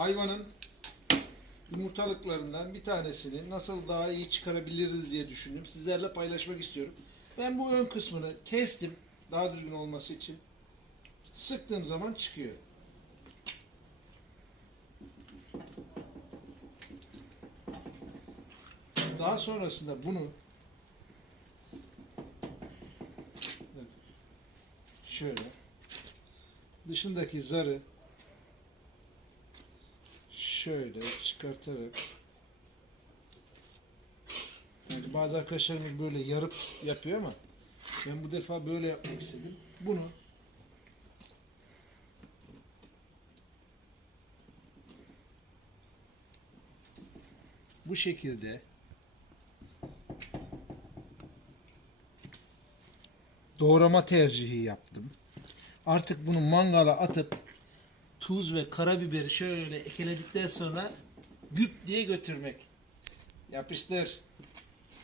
hayvanın yumurtalıklarından bir tanesini nasıl daha iyi çıkarabiliriz diye düşündüm. Sizlerle paylaşmak istiyorum. Ben bu ön kısmını kestim daha düzgün olması için. Sıktığım zaman çıkıyor. Daha sonrasında bunu şöyle dışındaki zarı şöyle çıkartarak yani bazı arkadaşlarımız böyle yarıp yapıyor ama ben bu defa böyle yapmak istedim. Bunu bu şekilde doğrama tercihi yaptım. Artık bunu mangala atıp tuz ve karabiberi şöyle ekeledikten sonra güp diye götürmek. Yapıştır.